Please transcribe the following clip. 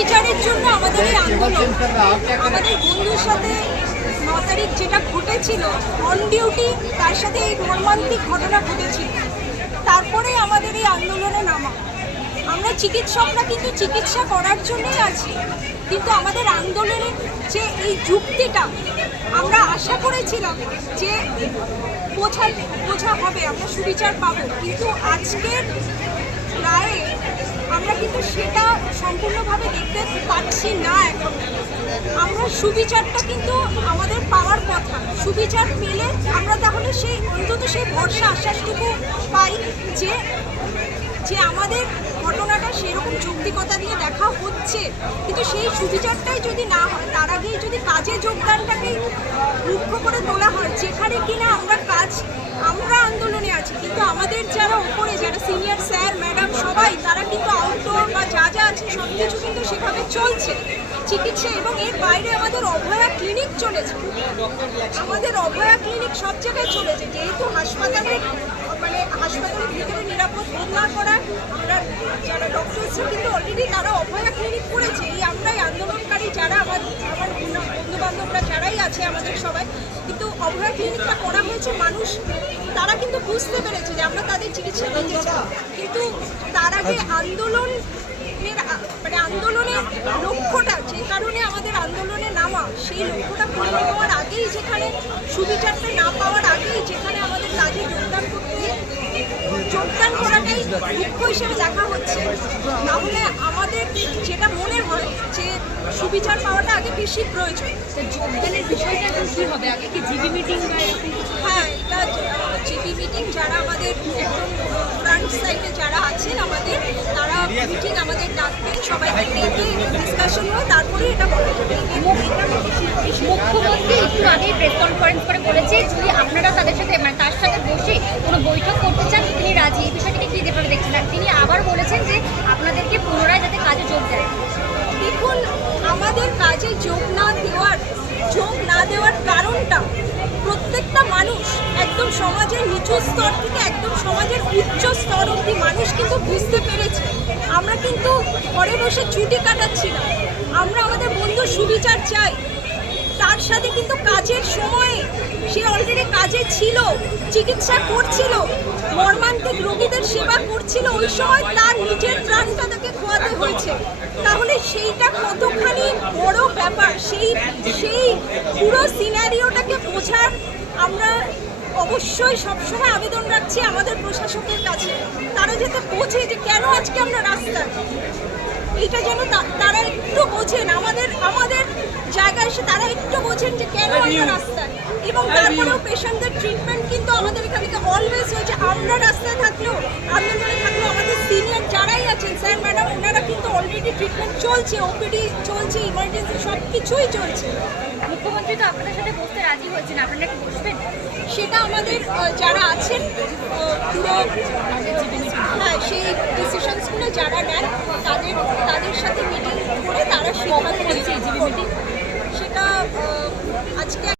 সুবিচারের জন্য আমাদের এই আন্দোলন আমাদের বন্ধুর সাথে ন তারিখ যেটা ঘটেছিল অন ডিউটি তার সাথে এই মর্মান্তিক ঘটনা ঘটেছিল। তারপরেই আমাদের এই আন্দোলনে নামা। আমরা চিকিৎসকরা কিন্তু চিকিৎসা করার জন্যই আছি কিন্তু আমাদের আন্দোলনের যে এই যুক্তিটা আমরা আশা করেছিলাম যে বোঝা বোঝা হবে আমরা সুবিচার পাবো। কিন্তু আজকের রায়ে আমরা কিন্তু সেটা সম্পূর্ণভাবে দেখতে পাচ্ছি না। এখন আমরা সুবিচারটা কিন্তু আমাদের পাওয়ার কথা। সুবিচার পেলে আমরা তাহলে সেই অন্তত সেই ভরসা, আশ্বাসটুকু পাই যে যে আমাদের ঘটনাটা সেরকম যৌক্তিকতা দিয়ে দেখা হচ্ছে। কিন্তু সেই সুবিচারটাই যদি না হয়, তার আগেই যদি কাজে যোগদানটাকে মুখ্য করে তোলা হয়, যেখানে কিনা আমরা কাজ, আমরা আন্দোলনে আছি, কিন্তু আমাদের যারা ওপরে যারা সিনিয়র স্যার ম্যাডাম সবাই তারা কিন্তু আউটডোর বা আছে সব কিছু কিন্তু সেভাবে চলছে। চিকিৎসা এবং এর বাইরে আমাদের অভয়া ক্লিনিক চলেছে। আমাদের অভয়া ক্লিনিক সব জায়গায় চলেছে। যেহেতু হাসপাতালের মানে হাসপাতালের ভিতরে নিরাপদ বোধ না করার আমরা যারা ডক্টরসরা কিন্তু অলরেডি তারা অভয়া ক্লিনিক করেছে। এই আমরাই আন্দোলনকারী যারা আমার আমার বন্ধু বান্ধবরা যারাই আছে আমাদের সবাই অভয়া ক্লিনিকটা করা হয়েছে, মানুষ, তারা কিন্তু বুঝতে পেরেছে যে আমরা তাদের চিকিৎসা দিতে চাই। কিন্তু তার আগে আন্দোলন মানে আন্দোলনের লক্ষ্যটা যে কারণে আমাদের আন্দোলনে নামা, সেই লক্ষ্যটা পূর্ণ হওয়ার আগেই যেখানে সুবিচারটা না পাওয়ার আগেই যেখানে আমাদের কাজে যোগদান করতে যোগদান করাটাই হিসেবে দেখা হচ্ছে। আমাদের যেটা মনে হয় যে সুবিচার পাওয়াটা আগে বেশি প্রয়োজন। যোগদানের বিষয়টা এখন কি হবে? আগে কি জিবি মিটিং বা হ্যাঁ এটা জিপি মিটিং যারা আমাদের একদম ফ্রন্ট সাইডে যারা আছেন আমাদের তারা মিটিং আমাদের ডাকবেন। সবাইকে ডেকে ডিসকাশন তারপরে এটা বলা যাবে। মুখ্যমন্ত্রী একটু আগে প্রেস কনফারেন্স করে বলেছে যদি আপনারা তাদের সাথে মানে তার সাথে বসে কোনো বৈঠক করতে রাজি এই বিষয়টাকে কি যেভাবে দেখছেন? আর তিনি আবার বলেছেন যে আপনাদেরকে পুনরায় যাতে কাজে যোগ দেয়। দেখুন, আমাদের কাজে যোগ না দেওয়ার, যোগ না দেওয়ার কারণটা প্রত্যেকটা মানুষ একদম সমাজের নিচু স্তর থেকে একদম সমাজের উচ্চ স্তর অবধি মানুষ কিন্তু বুঝতে পেরেছে। আমরা কিন্তু ঘরে বসে ছুটি কাটাচ্ছি না। আমরা আমাদের বন্ধু সুবিচার চাই। তার সাথে কিন্তু কাজের সময়ে সে অলরেডি কাজে ছিল, চিকিৎসা করছিল, মর্মান্তিক রোগীদের সেবা করছিল, ওই সময় তার নিজের প্রাণটা তাকে খোয়াতে হয়েছে। তাহলে সেইটা কতখানি বড় ব্যাপার? সেই সেই পুরো সিনারিওটাকে বোঝার আমরা অবশ্যই সবসময় আবেদন রাখছি আমাদের প্রশাসকের কাছে। তারা যাতে বোঝে যে কেন আজকে আমরা রাস্তায়। এইটা যেন তারা একটু বোঝেন। আমাদের আমাদের জায়গায় এসে তারা একটু বোঝেন যে কেন আমরা রাস্তায় এবং তারপরেও পেশেন্টদের ট্রিটমেন্ট কিন্তু আমাদের এখান থেকে অলওয়েজ হয়েছে আমরা রাস্তায় থাকলেও আন্দোলনে থাকলেও আমাদের সিনিয়র যারাই আছেন স্যার ম্যাডাম ওনারা কিন্তু অলরেডি ট্রিটমেন্ট চলছে ওপিডি চলছে ইমার্জেন্সি সব কিছুই চলছে। মুখ্যমন্ত্রী তো আপনাদের সাথে বসতে রাজি হয়েছেন। আপনারা কি বসবেন? সেটা আমাদের যারা আছেন পুরো হ্যাঁ সেই ডিসিশনসগুলো যারা নেন